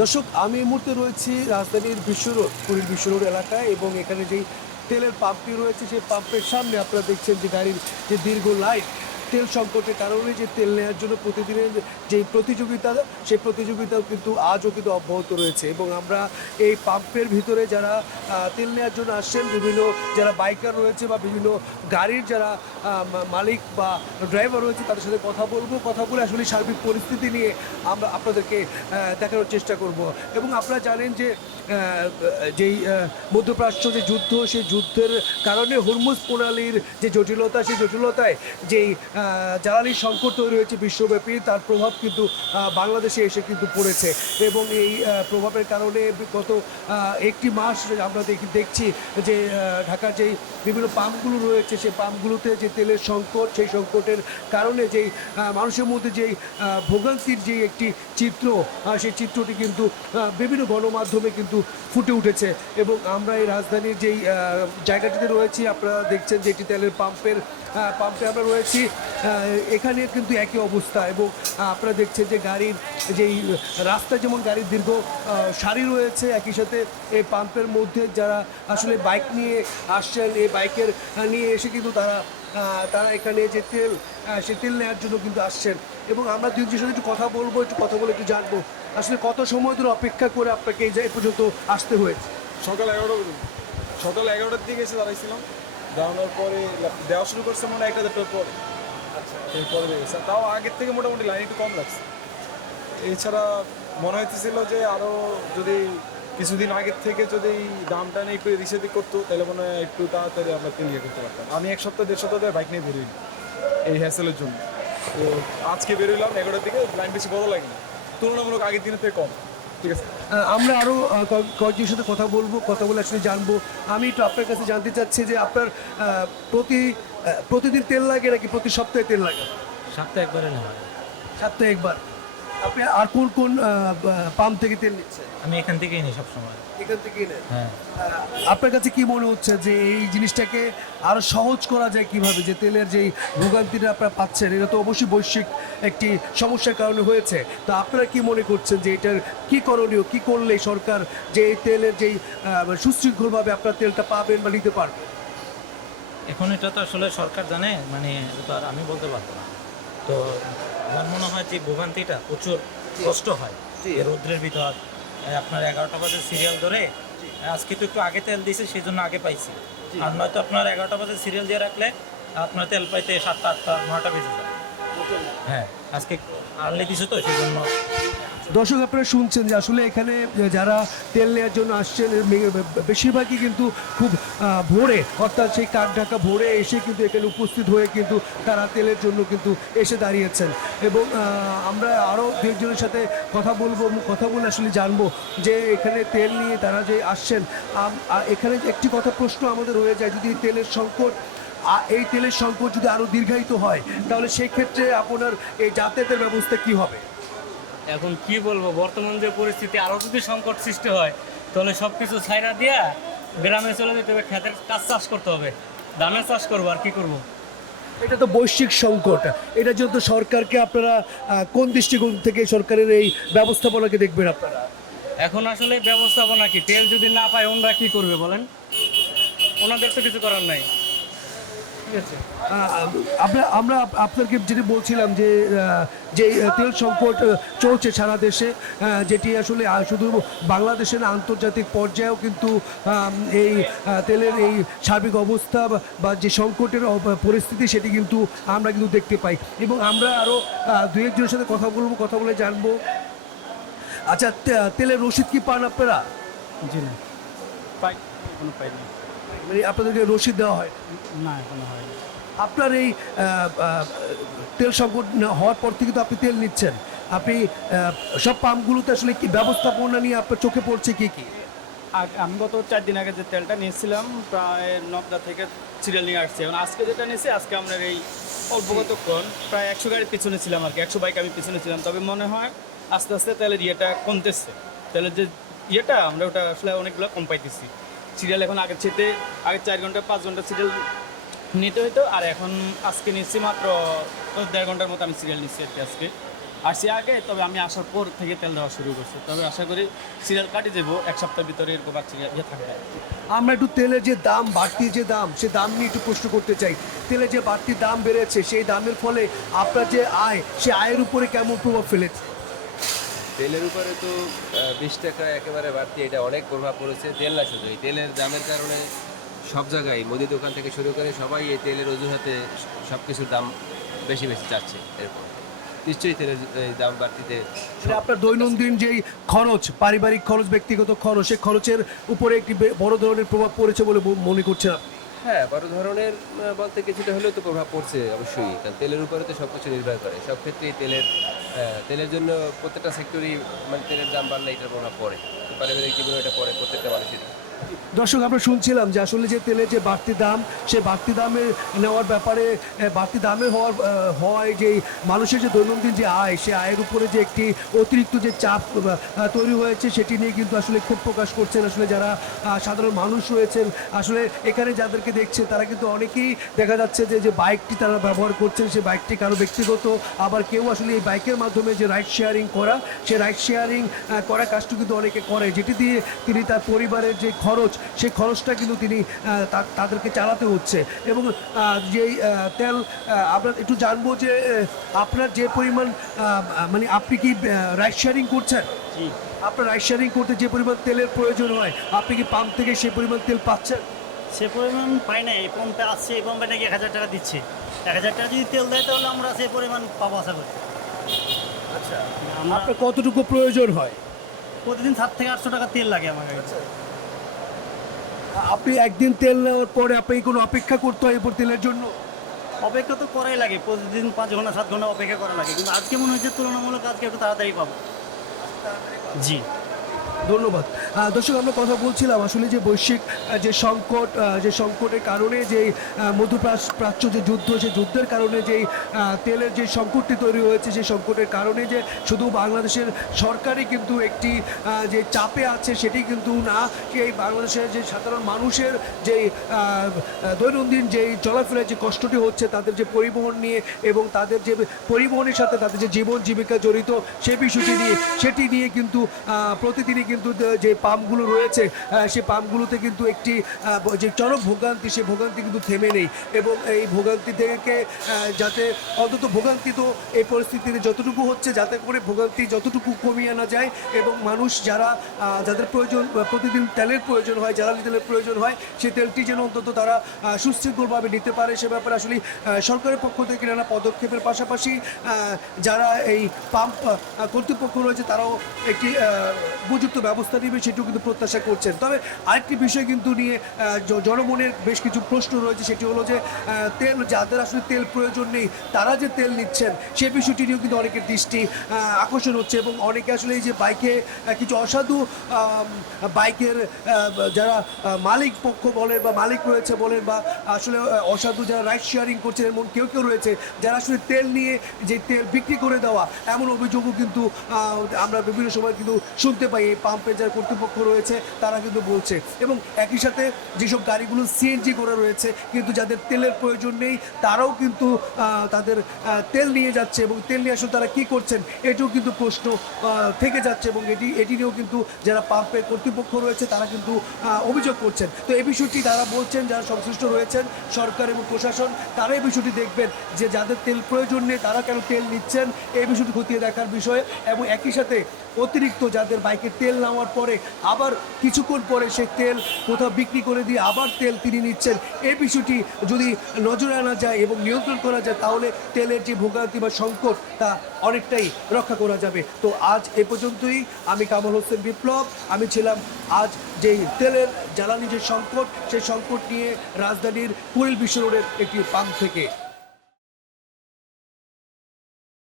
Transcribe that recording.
দর্শক, আমি এই মুহূর্তে রয়েছি রাজধানীর বিশ্বরোড, পুরীর বিশ্বরোড এলাকায়, এবং এখানে যেই তেলের পাম্পটি রয়েছে সেই পাম্পের সামনে আপনারা দেখছেন যে গাড়ির যে দীর্ঘ লাইন, তেল সংকটের কারণে যে তেল নেওয়ার জন্য প্রতিদিনের যে প্রতিযোগিতা, সেই প্রতিযোগিতাও কিন্তু আজও কিন্তু অব্যাহত রয়েছে। এবং আমরা এই পাম্পের ভিতরে যারা তেল নেওয়ার জন্য আসছেন, বিভিন্ন যারা বাইকার রয়েছে বা বিভিন্ন গাড়ির যারা মালিক বা ড্রাইভার রয়েছে, তাদের সাথে কথা বলে আসলে সার্বিক পরিস্থিতি নিয়ে আমরা আপনাদেরকে দেখানোর চেষ্টা করব। এবং আপনারা জানেন যে যেই মধ্যপ্রাচ্য যে যুদ্ধ, সেই যুদ্ধের কারণে হরমুজ প্রণালীর যে জটিলতা, সেই জটিলতায় যেই জ্বালানি সংকট তৈরি হয়েছে বিশ্বব্যাপী, তার প্রভাব কিন্তু বাংলাদেশে এসে কিন্তু পড়েছে। এবং এই প্রভাবের কারণে গত একটি মাস আমরা দেখছি যে ঢাকার যেই বিভিন্ন পাম্পগুলো রয়েছে, সেই পাম্পগুলোতে যে তেলের সংকট, সেই সংকটের কারণে যেই মানুষের মধ্যে যেই ভোগান্তির যে একটি চিত্র, সেই চিত্রটি কিন্তু বিভিন্ন গণমাধ্যমে কিন্তু ফুটে উঠেছে। এবং আমরা এই রাজধানীর যেই জায়গাটিতে রয়েছি, আপনারা দেখছেন যে এটি তেলের পাম্পে আমরা রয়েছি। এখানে কিন্তু একই অবস্থা। এবং আপনারা দেখছেন যে গাড়ির যেই রাস্তা, যেমন গাড়ির দীর্ঘ সারি রয়েছে, একই সাথে এই পাম্পের মধ্যে যারা আসলে বাইক নিয়ে আসছেন, এই বাইকের নিয়ে এসে কিন্তু তারা এখানে যে তেল, সে তেল নেওয়ার জন্য কিন্তু আসছেন। এবং আমরা দুজনের সাথে একটু কথা বলে একটু জানবো আসলে কত সময় ধরে অপেক্ষা করে আপনাকে এই পর্যন্ত আসতে হয়েছে। সকাল 11টার দিকে এসে দাঁড়াইছিলাম। দাঁড়ানোর পরে দেওয়া শুরু করছে মনে হয় 1-1.5টার পরে। আচ্ছা, এরপরে বেরিয়েছে। তাও আগের থেকে মোটামুটি লাইন একটু কম লাগছে। এছাড়া মনে হইতেছিল যে আরও যদি কিছুদিন আগের থেকে যদি দামটা নিয়ে একটু এদিক সেদিক করতো, তাহলে মনে হয় একটু তাড়াতাড়ি আমরা তেল ইয়ে করতে পারতাম। আমি 1 সপ্তাহ 1.5 সপ্তাহ ধরে বাইক নিয়ে বেরোই এই হ্যাসেলের জন্য। তো আজকে বেরোইলাম 11টার দিকে, লাইন বেশি বড় লাগেনি, তুলনামূলক আগের দিনের থেকে কম। ঠিক আছে, আমরা আরও কয়েকজনের সাথে কথা বলে আসলে জানবো। আমি একটু আপনার কাছে জানতে চাচ্ছি যে আপনার প্রতিদিন তেল লাগে নাকি প্রতি সপ্তাহে তেল লাগে? সপ্তাহে একবারে নেওয়া হয়। সপ্তাহে একবার। আপনি আর কোন পাম্প থেকে তেল নিচ্ছেন? আমি এখান থেকেই নিই সবসময়। এখান থেকেই নেন। হ্যাঁ, আপনার কাছে কি মনে হচ্ছে যে এই জিনিসটাকে আরো সহজ করা যায় কিভাবে? যে তেলের যেই ভোগান্তিটা আপনারা পাচ্ছেন, এটা তো অবশ্যই বৈশ্বিক একটি সমস্যার কারণে হয়েছে। তো আপনারা কি মনে করছেন যে এটার কি করণীয়, কি করলে সরকার যে এই তেলের যেই সুশৃঙ্খলভাবে আপনার তেলটা পাবেন বা নিতে পারবে? এখন এটা তো আসলে সরকার জানে, মানে এটা তো আর আমি বলতে পারবো না। তো আমার মনে হয় যে ভোগান্তিটা প্রচুর কষ্ট হয় এই রৌদ্রের ভিতর। আপনার 11টা বাজে সিরিয়াল ধরে, আজকে তো একটু আগে তেল দিয়েছে সেই জন্য আগে পাইছি। আর নয়তো আপনার 11টা বাজে সিরিয়াল দিয়ে রাখলে আপনার তেল পাইতে 7টা 8টা 9টা বেজে যায়। হ্যাঁ, আজকে আর্লি দিছে তো সেই জন্য। দর্শক, আপনারা শুনছেন যে আসলে এখানে যারা তেল নেওয়ার জন্য আসছেন, বেশিরভাগই কিন্তু খুব ভোরে, অর্থাৎ সেই কাঠ ঢাকা ভোরে এসে কিন্তু এখানে উপস্থিত হয়ে কিন্তু তারা তেলের জন্য কিন্তু এসে দাঁড়িয়েছেন। এবং আমরা আরও দু একজনের সাথে কথা বলে আসলে জানবো যে এখানে তেল নিয়ে তারা যে আসছেন। এখানে একটি প্রশ্ন আমাদের রয়ে যায়, যদি এই তেলের সংকট যদি আরও দীর্ঘায়িত হয়, তাহলে সেই ক্ষেত্রে আপনার এই যাতায়াতের ব্যবস্থা কি হবে? এখন কি বলবো, বর্তমান যে পরিস্থিতি, আরও যদি সংকট সৃষ্টি হয় তাহলে সব কিছু ছাইরা দিয়া গ্রামে চলে যেতে হবে, খেতের কাজ চাষ করতে হবে, ধানের চাষ করবো আর কি করব। এটা তো বৈশ্বিক সংকট। এটার জন্য তো সরকারকে আপনারা কোন দৃষ্টিকোণ থেকে সরকারের এই ব্যবস্থাপনাকে দেখবেন আপনারা? এখন আসলে ব্যবস্থাপনা কি, তেল যদি না পায় ওনারা কি করবে বলেন? ওনাদের তো কিছু করার নাই। ঠিক আছে, আমরা আপনাকে যেটি বলছিলাম যে যে তেল সংকট চলছে সারা দেশে, যেটি আসলে শুধু বাংলাদেশে না, আন্তর্জাতিক পর্যায়েও কিন্তু এই তেলের এই সার্বিক অবস্থা বা যে সংকটের পরিস্থিতি, সেটি কিন্তু আমরা কিন্তু দেখতে পাই। এবং আমরা আরও দু একজনের সাথে কথা বলে জানবো। আচ্ছা, তেলের রসিদ কি পান আপনারা? জি না, পাই, এখনো পাইনি। মানে আপনাদেরকে রসিদ দেওয়া হয়? না, এখনো হয়নি। আপনার এই তেল সংকট হওয়ার পর থেকে তো আপনি তেল নিচ্ছেন, আপনি সব পাম্পগুলোতে আসলে কি ব্যবস্থাপনা নিয়ে আপনার চোখে পড়ছে কি কি? আমি গত 4 দিন আগে যে তেলটা নিয়েছিলাম, প্রায় 9টা থেকে সিরিয়াল নিয়ে আসছি। এবং আজকে যেটা নিয়েছি, আজকে আপনার এই অল্প কতক্ষণ প্রায় 100 গাড়ির পিছনে ছিলাম আর কি, 100 বাইক আমি পিছনে ছিলাম। তবে মনে হয় আস্তে আস্তে তেলের ইয়েটা কমতেছে। তেলের যে ইয়েটা, আমরা ওটা আসলে অনেকগুলো কম পাইতেছি। সিরিয়াল এখন আগের 4 ঘন্টা 5 ঘন্টা সিরিয়াল নিতে হইতো, আর এখন আজকে নিচ্ছি মাত্র 10 ঘন্টার মতো আমি সিরিয়াল নিচ্ছি আর কি আজকে। আসছি আগে, তবে আমি আসার পর থেকে তেল দেওয়া শুরু করছি। তবে আশা করি সিরিয়াল কাটি যাবো, এক সপ্তাহের ভিতরে এরকম বাচ্চা ইয়ে থাকবে। আমরা একটু তেলের যে দাম, বাড়তি যে দাম, সে দাম নিয়ে একটু প্রশ্ন করতে চাই। তেলের যে বাড়তি দাম বেড়েছে, সেই দামের ফলে আপনার যে আয়, সে আয়ের উপরে কেমন প্রভাব ফেলেছে? তেলের উপরে তো 20 টাকা একেবারে বাড়তি, এটা অনেক প্রভাব পড়েছে। তেল না শুধু, এই তেলের দামের কারণে সব জায়গায় মুদি দোকান থেকে শুরু করে সবাই এই তেলের অজুহাতে সব কিছুর দাম বেশি বেশি চাচ্ছে। এরকম নিশ্চয়ই তেলের এই দাম বাড়তিতে মানে আপনার দৈনন্দিন যেই খরচ, পারিবারিক খরচ, ব্যক্তিগত খরচ, সেই খরচের উপরে একটি বড় ধরনের প্রভাব পড়েছে বলে মনে করছেন আপনি? হ্যাঁ, বড় ধরনের বলতে কিছুটা হলেও তো প্রভাব পড়ছে অবশ্যই, কারণ তেলের উপরে তো সব কিছু নির্ভর করে। সব ক্ষেত্রেই তেলের জন্য প্রত্যেকটা সেক্টরই মানে তেলের দাম বাড়লে এটার প্রভাব পড়ে, পারিবারিক জীবনে এটা পড়ে প্রত্যেকটা মানুষের। দর্শক, আমরা শুনছিলাম যে আসলে যে তেলের যে বাড়তি দাম, সে বাড়তি দামের নেওয়ার ব্যাপারে, বাড়তি দামের হওয়ায় যে মানুষের যে দৈনন্দিন যে আয়, সে আয়ের উপরে যে একটি অতিরিক্ত যে চাপ তৈরি হয়েছে, সেটি নিয়ে কিন্তু আসলে ক্ষোভ প্রকাশ করছেন আসলে যারা সাধারণ মানুষ রয়েছেন। আসলে এখানে যাদেরকে দেখছেন তারা কিন্তু অনেকেই দেখা যাচ্ছে যে বাইকটি তারা ব্যবহার করছেন, সে বাইকটি কারো ব্যক্তিগত, আবার কেউ আসলে এই বাইকের মাধ্যমে যে রাইড শেয়ারিং করা, সে রাইড শেয়ারিং করা কাজটি কিন্তু অনেকে করে, যেটি দিয়ে তিনি তার পরিবারের যে খরচ, সেই খরচটা কিন্তু তিনি তাদেরকে চালাতে হচ্ছে। এবং যেই তেল, আমরা একটু জানবো যে আপনার যে পরিমাণ, মানে আপনি কি রাইড শেয়ারিং করছেন? আপনার রাইড শেয়ারিং করতে যে পরিমাণ তেলের প্রয়োজন হয়, আপনি কি পাম্প থেকে সেই পরিমাণ তেল পাচ্ছেন? সে পরিমাণ পাই না। এই পাম্পে আসছে, এই পাম্পে নাকি 1000 টাকা দিচ্ছে। 1000 টাকা যদি তেল দেয় তাহলে আমরা সেই পরিমাণ পাবো আশা করি। আচ্ছা, আমরা আপনার কতটুকু প্রয়োজন হয়? প্রতিদিন 700 থেকে 800 টাকা তেল লাগে আমার কাছে। আপনি একদিন তেল নেওয়ার পরে আপনাকে কোনো অপেক্ষা করতে হয় এরপর তেলের জন্য? অপেক্ষা তো করাই লাগে, প্রতিদিন 5 ঘন্টা 7 ঘন্টা অপেক্ষা করা লাগে, কিন্তু আজকে মনে হচ্ছে তুলনামূলক আজকে একটু তাড়াতাড়ি পাবো। জি, ধন্যবাদ। দর্শক, আমরা কথা বলছিলাম আসলে যে বৈশ্বিক যে সংকট, যে সংকটের কারণে যে মধ্যপ্রাচ্য যে যুদ্ধ, সেই যুদ্ধের কারণে যেই তেলের যে সংকটটি তৈরি হয়েছে, সেই সংকটের কারণে যে শুধু বাংলাদেশের সরকারই কিন্তু একটি যে চাপে আছে সেটি কিন্তু না, এই বাংলাদেশের যে সাধারণ মানুষের যেই দৈনন্দিন যেই চলাফেরার যে কষ্টটি হচ্ছে, তাদের যে পরিবহন নিয়ে এবং তাদের যে পরিবহনের সাথে তাদের যে জীবন জীবিকা জড়িত, সেই বিষয়টি নিয়ে, সেটি নিয়ে কিন্তু প্রতিদিনই কিন্তু যে পাম্পগুলো রয়েছে, সেই পাম্পগুলোতে কিন্তু একটি যে চরম ভোগান্তি, সেই ভোগান্তি কিন্তু থেমে নেই। এবং এই ভোগান্তি থেকে যাতে অন্তত, ভোগান্তি তো এই পরিস্থিতিতে যতটুকু হচ্ছে, যাতে করে ভোগান্তি যতটুকু কমিয়ে আনা যায় এবং মানুষ যাদের প্রয়োজন, প্রতিদিন তেলের প্রয়োজন হয়, জ্বালানি তেলের প্রয়োজন হয়, সেই তেলটি যেন অন্তত তারা সুশৃঙ্খলভাবে নিতে পারে, সে ব্যাপারে আসলে সরকারের পক্ষ থেকে নানা পদক্ষেপের পাশাপাশি যারা এই পাম্প কর্তৃপক্ষ রয়েছে তারাও একটি উপযুক্ত ব্যবস্থা নেবে, সেটিও কিন্তু প্রত্যাশা করছেন। তবে আরেকটি বিষয় কিন্তু নিয়ে জনমনের বেশ কিছু প্রশ্ন রয়েছে, সেটি হলো যে তেল, যাদের আসলে তেল প্রয়োজন নেই, তারা যে তেল নিচ্ছেন, সে বিষয়টি নিয়েও কিন্তু অনেকের দৃষ্টি আকর্ষণ হচ্ছে। এবং অনেকে আসলে এই যে বাইকে কিছু অসাধু বাইকের যারা মালিক পক্ষ বলেন বা মালিক রয়েছে বলেন, বা আসলে অসাধু যারা রাইড শেয়ারিং করছেন, এমন কেউ কেউ রয়েছে যারা আসলে তেল নিয়ে যে তেল বিক্রি করে দেওয়া, এমন অভিযোগও কিন্তু আমরা বিভিন্ন সময় কিন্তু শুনতে পাই। এই পাম্পের যারা কর্তৃপক্ষ রয়েছে তারা কিন্তু বলছে। এবং একই সাথে যেসব গাড়িগুলো সিএনজি করা রয়েছে, কিন্তু যাদের তেলের প্রয়োজন নেই, তারাও কিন্তু তাদের তেল নিয়ে যাচ্ছে, এবং তেল নিয়ে আসলে তারা কী করছেন, এটিও কিন্তু প্রশ্ন থেকে যাচ্ছে। এবং এটি নিয়েও কিন্তু যারা পাম্পের কর্তৃপক্ষ রয়েছে তারা কিন্তু অভিযোগ করছেন। তো এই বিষয়টি তারা বলছেন, যারা সংশ্লিষ্ট রয়েছেন, সরকার এবং প্রশাসন, তারা এই বিষয়টি দেখবেন যে যাদের তেল প্রয়োজন নেই তারা কেন তেল নিচ্ছেন, এই বিষয়টি খতিয়ে দেখার বিষয়। এবং একই সাথে অতিরিক্ত যাদের বাইকে তেল নেওয়ার পরে আবার কিছুক্ষণ পরে সেই তেল কোথাও বিক্রি করে দিয়ে আবার তেল তিনি নিচ্ছেন, এই বিষয়টি যদি নজরে আনা যায় এবং নিয়ন্ত্রণ করা যায়, তাহলে তেলের যে ভোগান্তি বা সংকট, তা অনেকটাই রক্ষা করা যাবে। তো আজ এ পর্যন্তই। আমি কামাল হোসেন বিপ্লব, আমি ছিলাম আজ যেই তেলের জ্বালানি যে সংকট, সেই সংকট নিয়ে রাজধানীর কুড়িল বিশ্ব রোডের একটি পাম্প থেকে।